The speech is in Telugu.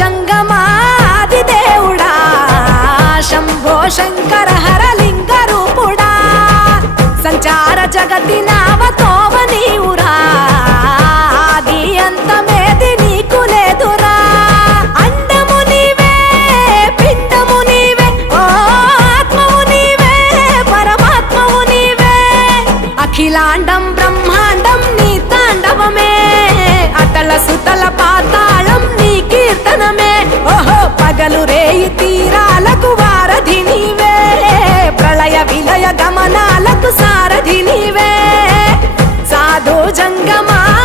జంగమాది దేవుడా శంభో శంకర హరలింగ రూపుడా సంచార జగతి నావతోవ నీవురా ఆది అంతమేది నీకు లేదురా అండము నీవే పిండము నీవే ఓ ఆత్మవు నీవే పరమాత్మవు నీవే అఖిలాండం బ్రహ్మాండం నీ తాండవమే అతల సుతల పాతాళం నీ కీర్తనమే ఓహో పగలు రేయి తీరాలకు వారధి నీవే ప్రళయ విలయ గమనాలకు సారథి నీవే సాధు జంగమా